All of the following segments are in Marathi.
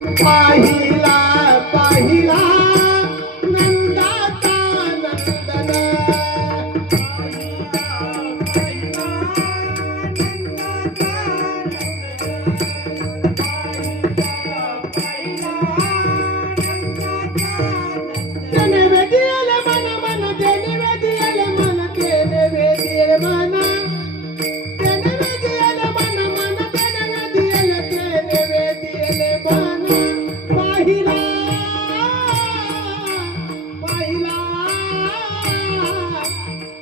पाहिला पाहिला नंदाचा नंदन तेने वेदियल मन मन तेने वेदियल मन तेने वेदियल मन तेने वेदियल मन मन तेने वेदियल मन पाहिला पाहिला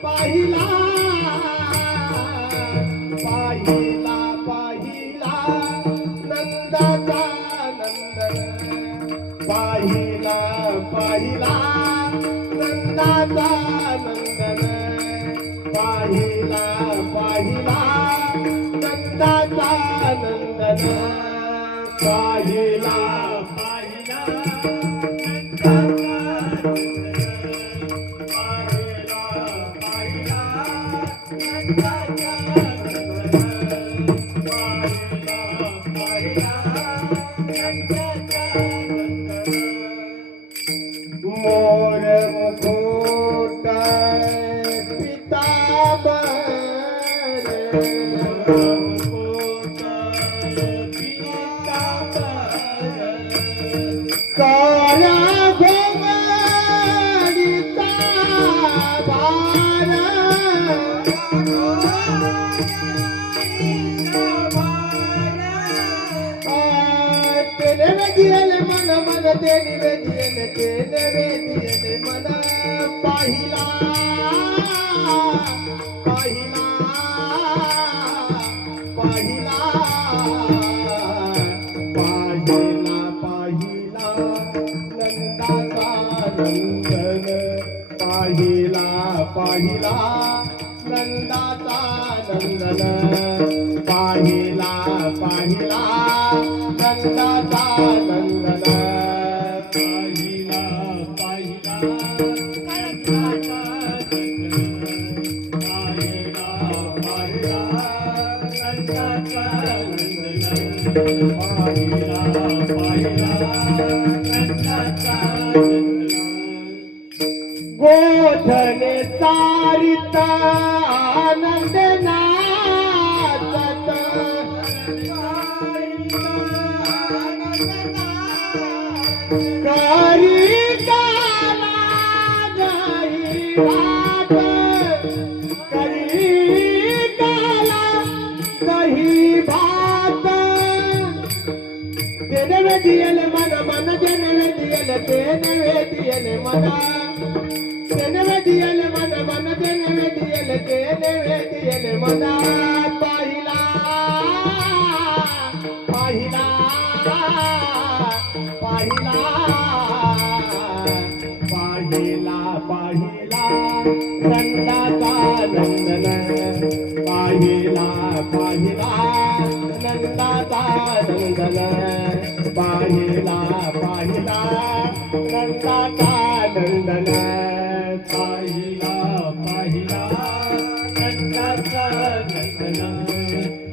पाहिला पाहिला पाहिला नंदाचा नंदन पाहिला पाहिला नंदाचा नंदन पाहिला पाहिला नंदाचा नंदन पाहिला पाहिला मोर मुकुट पितांबर काळ्या घोंगडीचा भार तेने वेदियल मन मन तेने वेदियल मन पाहिला पाहिला पाहिला पाहिला पाहिला नंदाचा नंदन पाहिला पाहिला नंदाचा नंदन पाहिला पाहिला नंदाचा नंदन पाहिला पाहिला नंदाचा पाहिला पाहिला नंदाचा पाहिला पाहिला नंदाचा गोधने सारित आनंद नाचत करी गाला जाई रात करी गाला दही भात तेने वेदियल मन मन तेने वेदियल मन तेने वेदियल मन मन तेने वेदियल मन पाहिला पाहिला पाहिला पाहिला पाहिला नंदाचा नंदन पाहिला पाहिला नंदाचा नंदन पाहिला पाहिला नंदाचा नंदन पाहिला पाहिला नंदाचा नंदन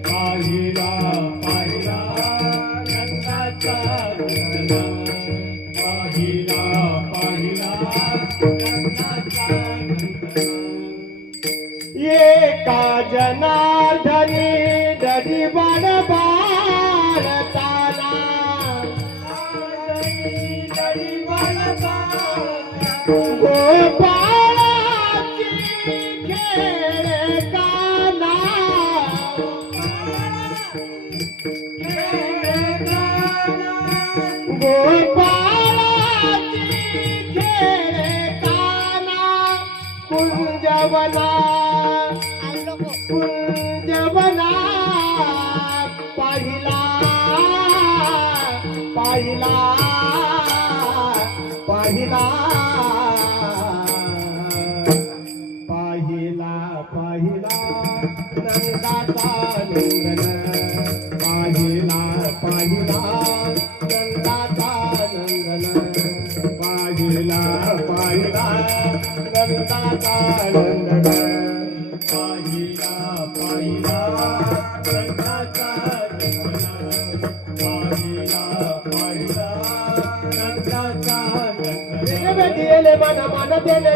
पाहिला पाहिला नंदाचा नंदन पाहिला पाहिला नंदाचा एका जनार्दनी दरी बड बाळताना गोपाळाची खेळताना गोपाळाची खेळताना कुंजवना कुंजवना पाहिला पाहिला पाहिला पाहिला पाहिला नंदाचा नंदन पाहिला पाहिला नंदाचा नंदन पाहिला पाहिला नंदाचा नंदन पाहिला पाहिला नंदाचा नंदन पाहिला पाहिला तेने वेदियले मन मन तेने